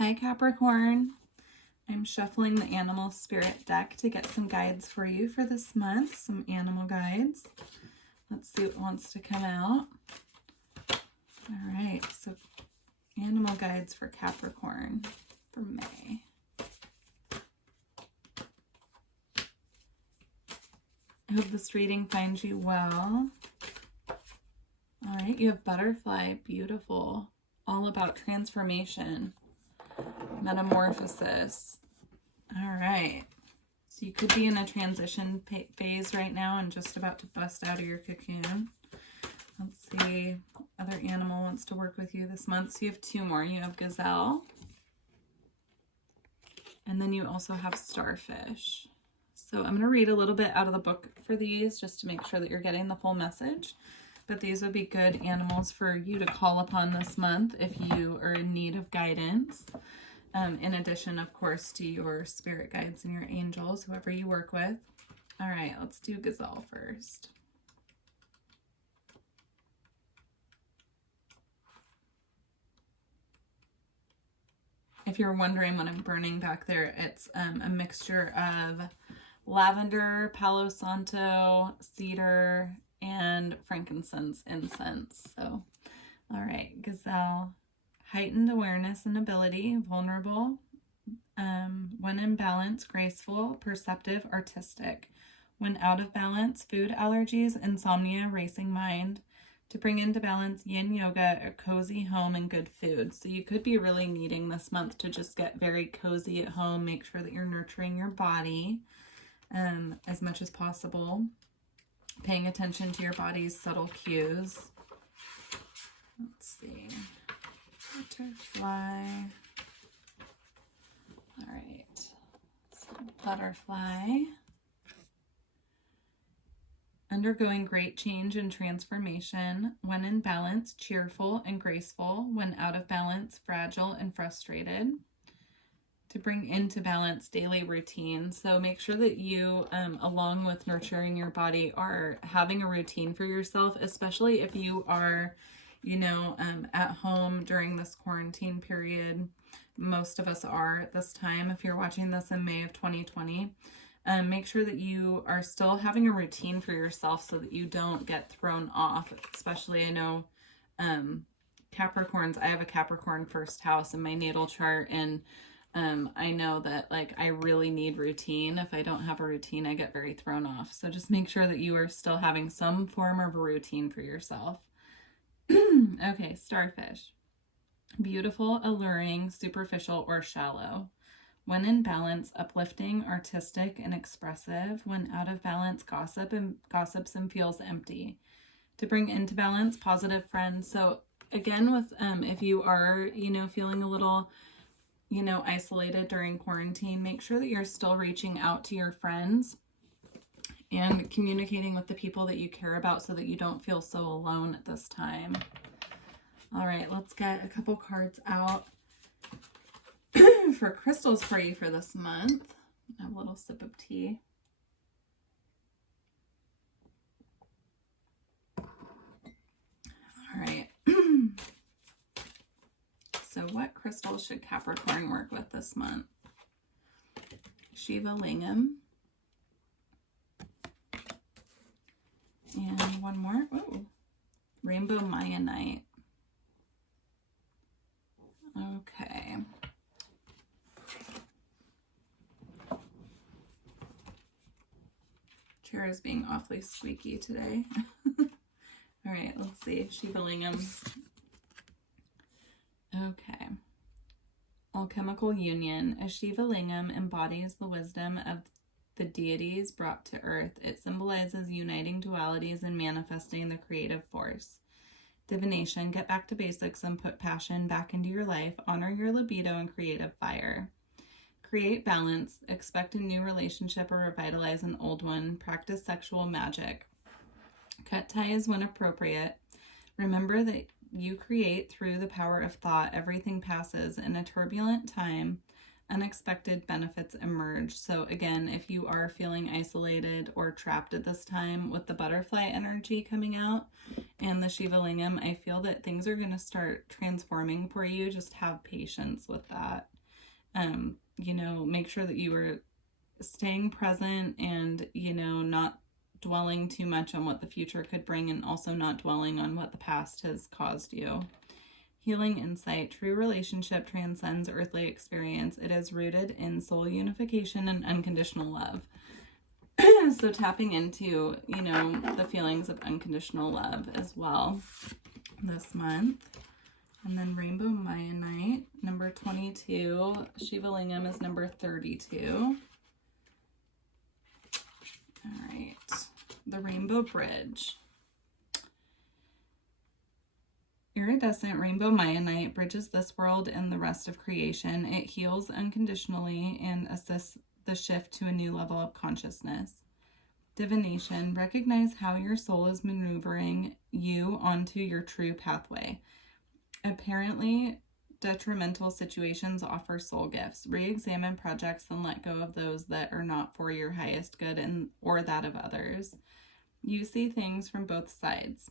Hi Capricorn, I'm shuffling the animal spirit deck to get some guides for you for this month, some animal guides. Let's see what wants to come out. All right, so animal guides for Capricorn for May. I hope this reading finds you well. All right, you have butterfly, beautiful, all about transformation. Metamorphosis. All right. So you could be in a transition phase right now and just about to bust out of your cocoon. Let's see. Other animal wants to work with you this month. So you have two more. You have gazelle. And then you also have starfish. So I'm going to read a little bit out of the book for these just to make sure that you're getting the full message. But these would be good animals for you to call upon this month if you are in need of guidance. In addition, of course, to your spirit guides and your angels, whoever you work with. All right, let's do gazelle first. If you're wondering what I'm burning back there, it's a mixture of lavender, palo santo, cedar, and frankincense incense. So, all right, gazelle. Heightened awareness and ability, vulnerable, when in balance, graceful, perceptive, artistic. When out of balance, food allergies, insomnia, racing mind. To bring into balance, yin yoga, a cozy home, and good food. So you could be really needing this month to just get very cozy at home. Make sure that you're nurturing your body as much as possible. Paying attention to your body's subtle cues. Let's see. Butterfly. All right. So butterfly. Undergoing great change and transformation. When in balance, cheerful and graceful. When out of balance, fragile and frustrated. To bring into balance, daily routine. So make sure that you, along with nurturing your body, are having a routine for yourself, especially if you are at home during this quarantine period. Most of us are at this time. If you're watching this in May of 2020, make sure that you are still having a routine for yourself so that you don't get thrown off. Especially, I know Capricorns, I have a Capricorn first house in my natal chart, and I know that I really need routine. If I don't have a routine, I get very thrown off. So just make sure that you are still having some form of a routine for yourself. Okay, starfish. Beautiful, alluring, superficial, or shallow. When in balance, uplifting, artistic, and expressive. When out of balance, gossips and feels empty. To bring into balance, positive friends. So again, with if you are, feeling a little, isolated during quarantine, make sure that you're still reaching out to your friends and communicating with the people that you care about so that you don't feel so alone at this time. All right, let's get a couple cards out for crystals for you for this month. Have a little sip of tea. All right. So what crystals should Capricorn work with this month? Shiva Lingam. And one more. Oh, Rainbow Mayanite. Okay. Chair is being awfully squeaky today. All right, let's see. Shiva Lingam. Okay. Alchemical union. A Shiva Lingam embodies the wisdom of the deities brought to earth. It symbolizes uniting dualities and manifesting the creative force. Divination. Get back to basics and put passion back into your life. Honor your libido and creative fire. Create balance. Expect a new relationship or revitalize an old one. Practice sexual magic. Cut ties when appropriate. Remember that you create through the power of thought. Everything passes. In a turbulent time, unexpected benefits emerge. So again, if you are feeling isolated or trapped at this time with the butterfly energy coming out and the Shiva Lingam, I feel that things are going to start transforming for you. Just have patience with that. You know, make sure that you are staying present and, you know, not dwelling too much on what the future could bring, and also not dwelling on what the past has caused you. Healing insight. True relationship transcends earthly experience. It is rooted in soul unification and unconditional love. So tapping into, you know, the feelings of unconditional love as well this month. And then Rainbow Mayanite, number 22. Shiva Lingam is number 32. All right. The Rainbow Bridge. Iridescent rainbow Mayanite bridges this world and the rest of creation. It heals unconditionally and assists the shift to a new level of consciousness. Divination. Recognize how your soul is maneuvering you onto your true pathway. Apparently, detrimental situations offer soul gifts. Re-examine projects and let go of those that are not for your highest good and or that of others. You see things from both sides.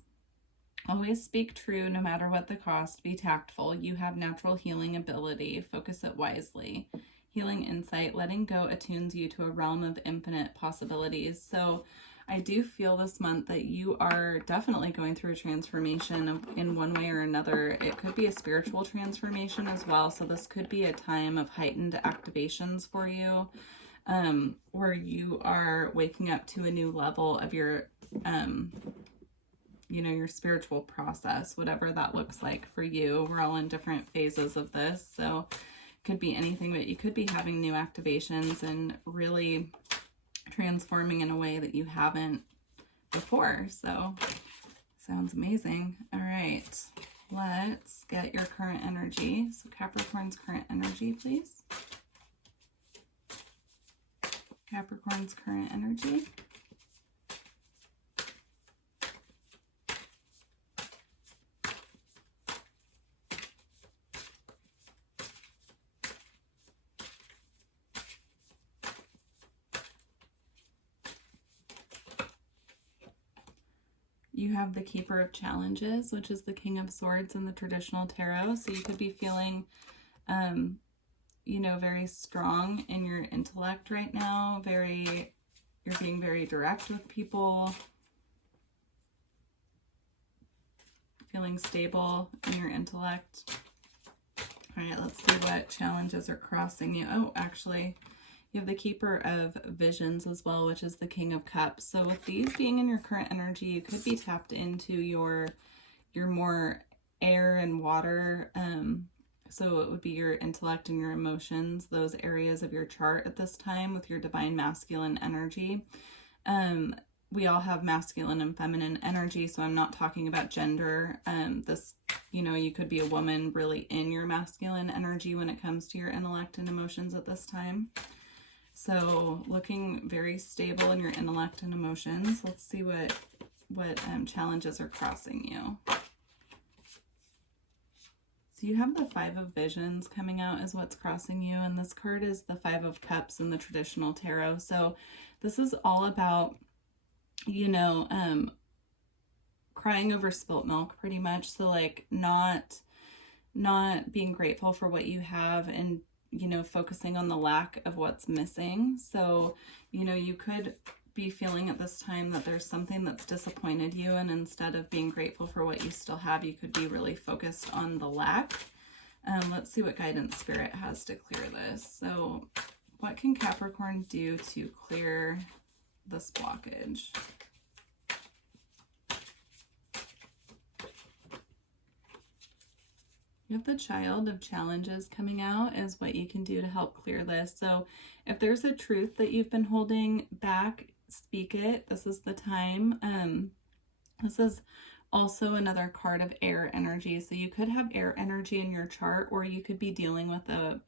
Always speak true no matter what the cost. Be tactful. You have natural healing ability. Focus it wisely. Healing insight. Letting go attunes you to a realm of infinite possibilities. So I do feel this month that you are definitely going through a transformation in one way or another. It could be a spiritual transformation as well. So this could be a time of heightened activations for you, where you are waking up to a new level of your you know, your spiritual process, whatever that looks like for you. We're all in different phases of this, so it could be anything, but you could be having new activations and really transforming in a way that you haven't before. So sounds amazing. All right, let's get your current energy. So Capricorn's current energy, please. Capricorn's current energy. You have the Keeper of Challenges, which is the King of Swords in the traditional tarot. So you could be feeling, you know, very strong in your intellect right now. You're being very direct with people. Feeling stable in your intellect. All right, let's see what challenges are crossing you. Oh, actually, you have the Keeper of Visions as well, which is the King of Cups. So with these being in your current energy, you could be tapped into your more air and water. So it would be your intellect and your emotions, those areas of your chart at this time with your divine masculine energy. We all have masculine and feminine energy, so I'm not talking about gender. This, you know, you could be a woman really in your masculine energy when it comes to your intellect and emotions at this time. So looking very stable in your intellect and emotions. Let's see what challenges are crossing you. So you have the Five of Visions coming out as what's crossing you. And this card is the Five of Cups in the traditional tarot. So this is all about, you know, crying over spilt milk pretty much. So like not being grateful for what you have and, you know, focusing on the lack of what's missing. So, you know, you could be feeling at this time that there's something that's disappointed you, and instead of being grateful for what you still have, you could be really focused on the lack. Let's see what guidance spirit has to clear this. So what can Capricorn do to clear this blockage? You have the Child of Challenges coming out as what you can do to help clear this. So if there's a truth that you've been holding back, speak it. This is the time. This is also another card of air energy. So you could have air energy in your chart, or you could be dealing with a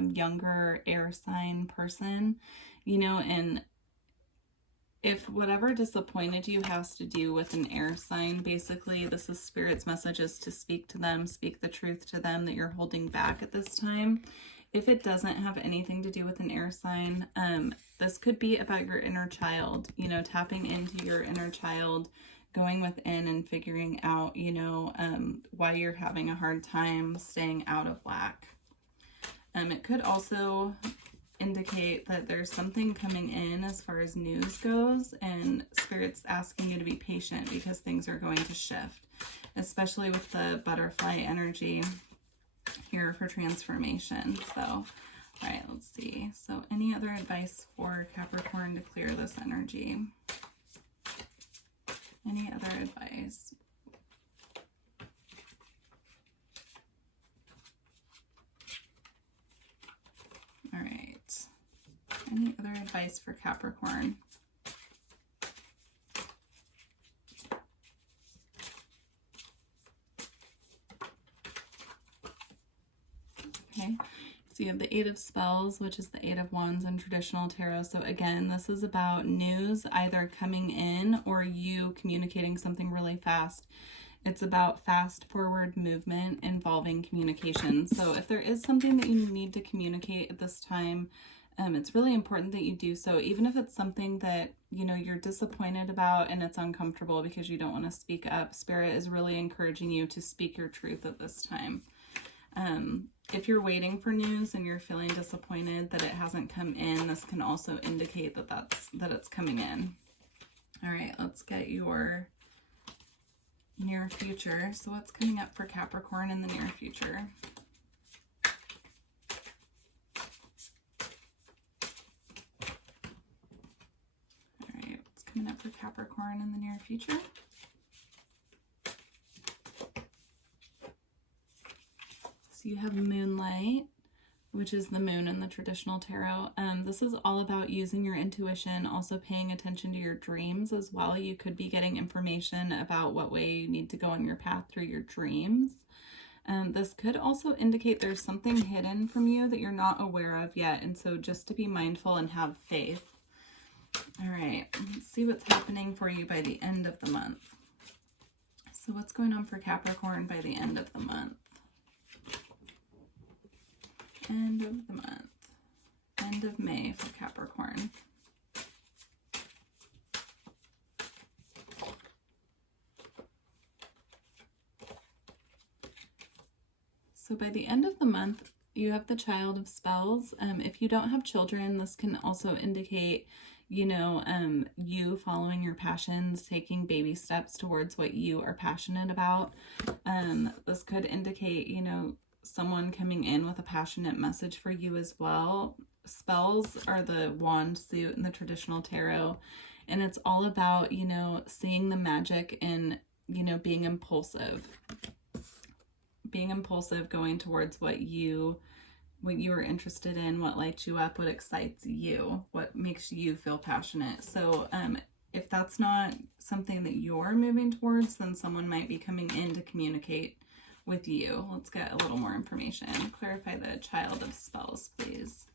younger air sign person, you know, and if whatever disappointed you has to do with an air sign, basically this is Spirit's messages to speak to them, speak the truth to them that you're holding back at this time. If it doesn't have anything to do with an air sign, this could be about your inner child, you know, tapping into your inner child, going within and figuring out, you know, why you're having a hard time staying out of lack. It could also indicate that there's something coming in as far as news goes, and Spirit's asking you to be patient because things are going to shift, especially with the butterfly energy here for transformation. So, all right, let's see. So any other advice for Capricorn to clear this energy? Any other advice? All right. Any other advice for Capricorn? Okay. So you have the Eight of Spells, which is the Eight of Wands in traditional tarot. So again, this is about news either coming in or you communicating something really fast. It's about fast forward movement involving communication. So if there is something that you need to communicate at this time, it's really important that you do so, even if it's something that, you know, you're disappointed about and it's uncomfortable because you don't want to speak up. Spirit is really encouraging you to speak your truth at this time. If you're waiting for news and you're feeling disappointed that it hasn't come in, this can also indicate that it's coming in. All right, let's get your near future. So what's coming up for Capricorn in the near future? All right, what's coming up for Capricorn in the near future? So you have Moonlight, which is the moon in the traditional tarot. This is all about using your intuition, also paying attention to your dreams as well. You could be getting information about what way you need to go on your path through your dreams. This could also indicate there's something hidden from you that you're not aware of yet. And so just to be mindful and have faith. All right, let's see what's happening for you by the end of the month. So what's going on for Capricorn by the end of the month? End of the month. End of May for Capricorn. So by the end of the month, you have the Child of Spells. If you don't have children, this can also indicate, you know, you following your passions, taking baby steps towards what you are passionate about. This could indicate, you know, someone coming in with a passionate message for you as well. Spells are the wand suit in the traditional tarot, and it's all about, you know, seeing the magic in, you know, being impulsive, going towards what you are interested in, what lights you up, what excites you, what makes you feel passionate. So if that's not something that you're moving towards, then someone might be coming in to communicate with you. Let's get a little more information. Clarify the Child of Spells, please.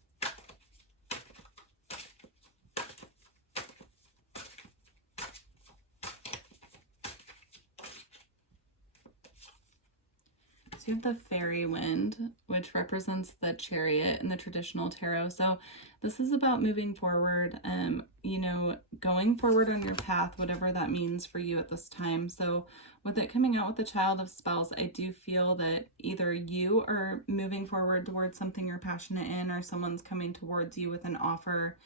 So you have the Fairy Wind, which represents the Chariot in the traditional tarot. So this is about moving forward, you know, going forward on your path, whatever that means for you at this time. So with it coming out with the Child of Spells, I do feel that either you are moving forward towards something you're passionate in, or someone's coming towards you with an offer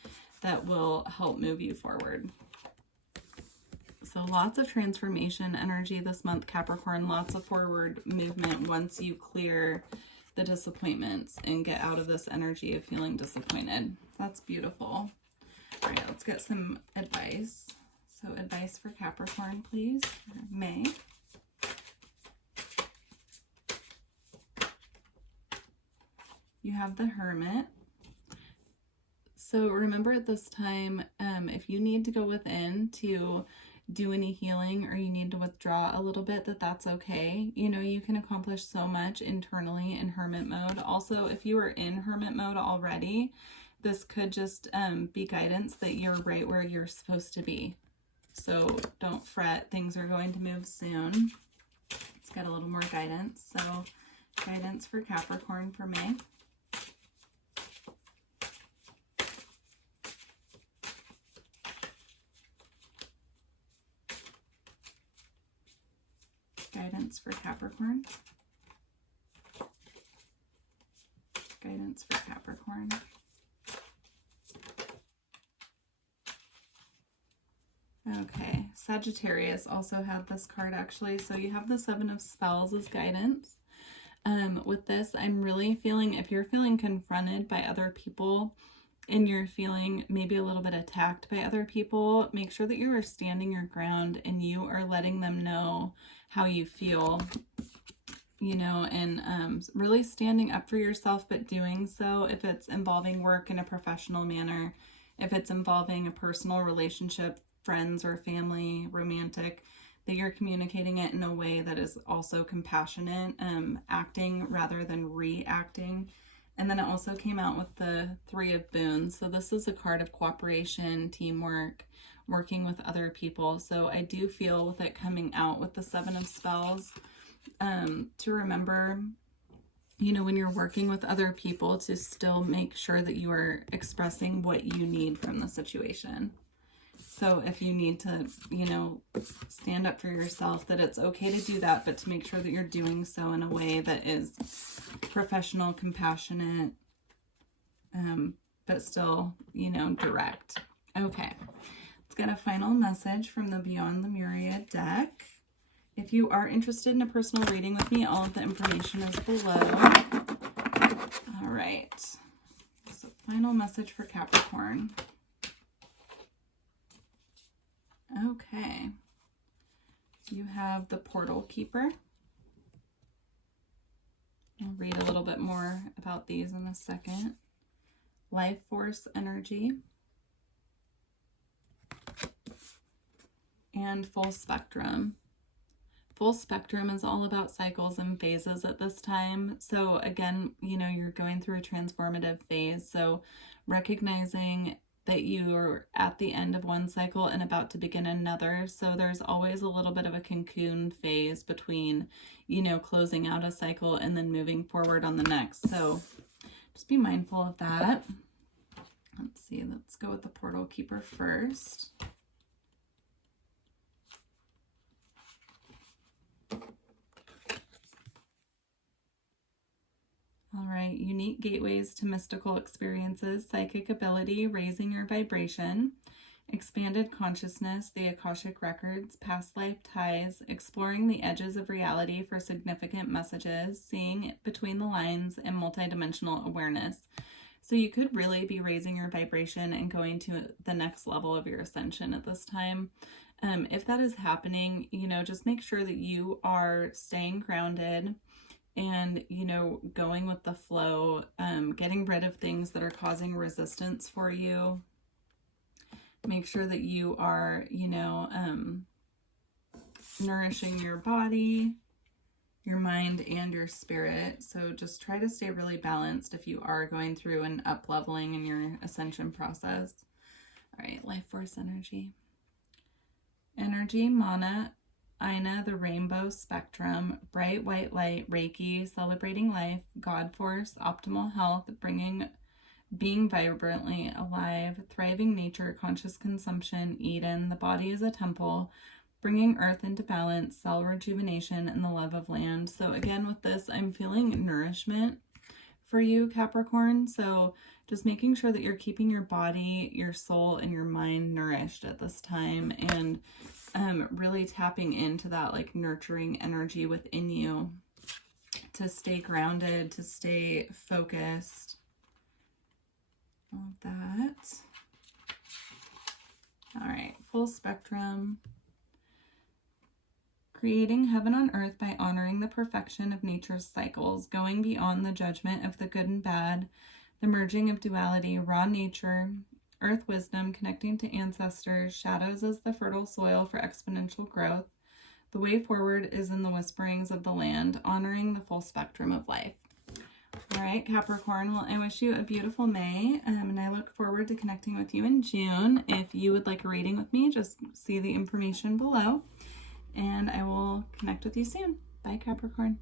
that will help move you forward. So lots of transformation energy this month, Capricorn, lots of forward movement once you clear the disappointments and get out of this energy of feeling disappointed. That's beautiful. All right, let's get some advice. So advice for Capricorn, please, for May. You have the Hermit. So remember at this time, if you need to go within to do any healing, or you need to withdraw a little bit, that's okay. You know, you can accomplish so much internally in Hermit mode. Also, if you are in Hermit mode already, this could just be guidance that you're right where you're supposed to be. So don't fret, things are going to move soon. Let's get a little more guidance. So guidance for Capricorn for May. guidance for Capricorn. Guidance for Capricorn. Okay, Sagittarius also had this card actually. So you have the Seven of Spells as guidance. With this, I'm really feeling, if you're feeling confronted by other people and you're feeling maybe a little bit attacked by other people, make sure that you are standing your ground and you are letting them know how you feel, you know, and really standing up for yourself, but doing so if it's involving work in a professional manner, if it's involving a personal relationship, friends or family, romantic, that you're communicating it in a way that is also compassionate, acting rather than reacting. And then it also came out with the Three of Boons. So this is a card of cooperation, teamwork, working with other people. So I do feel with it coming out with the Seven of Spells, to remember, you know, when you're working with other people, to still make sure that you are expressing what you need from the situation. So if you need to, you know, stand up for yourself, that it's okay to do that, but to make sure that you're doing so in a way that is professional, compassionate, but still, you know, direct. Okay, let's get a final message from the Beyond Lemuria deck. If you are interested in a personal reading with me, all of the information is below. All right, so final message for Capricorn. Okay, you have the Portal Keeper. I'll read a little bit more about these in a second. Life Force Energy. And Full Spectrum. Full Spectrum is all about cycles and phases at this time. So again, you know, you're going through a transformative phase. So recognizing that you're at the end of one cycle and about to begin another. So there's always a little bit of a cocoon phase between, you know, closing out a cycle and then moving forward on the next. So just be mindful of that. Let's see, let's go with the Portal Keeper first. All right, unique gateways to mystical experiences, psychic ability, raising your vibration, expanded consciousness, the Akashic records, past life ties, exploring the edges of reality for significant messages, seeing between the lines, and multidimensional awareness. So you could really be raising your vibration and going to the next level of your ascension at this time. If that is happening, you know, just make sure that you are staying grounded and, you know, going with the flow, getting rid of things that are causing resistance for you. Make sure that you are, you know, nourishing your body, your mind, and your spirit. So just try to stay really balanced if you are going through an up-leveling in your ascension process. All right, Life Force Energy. Energy, Mana, Ina, the Rainbow Spectrum, Bright White Light, Reiki, Celebrating Life, God Force, Optimal Health, Being Vibrantly Alive, Thriving Nature, Conscious Consumption, Eden, The Body is a Temple, Bringing Earth into Balance, Cell Rejuvenation, and the Love of Land. So again, with this, I'm feeling nourishment for you, Capricorn. So just making sure that you're keeping your body, your soul, and your mind nourished at this time, and really tapping into that like nurturing energy within you to stay grounded, to stay focused. All of that. All right, Full Spectrum. Creating heaven on earth by honoring the perfection of nature's cycles, going beyond the judgment of the good and bad, the merging of duality, raw nature, earth wisdom, connecting to ancestors, shadows as the fertile soil for exponential growth. The way forward is in the whisperings of the land, honoring the full spectrum of life. All right, Capricorn, well, I wish you a beautiful May, and I look forward to connecting with you in June. If you would like a reading with me, just see the information below, and I will connect with you soon. Bye, Capricorn.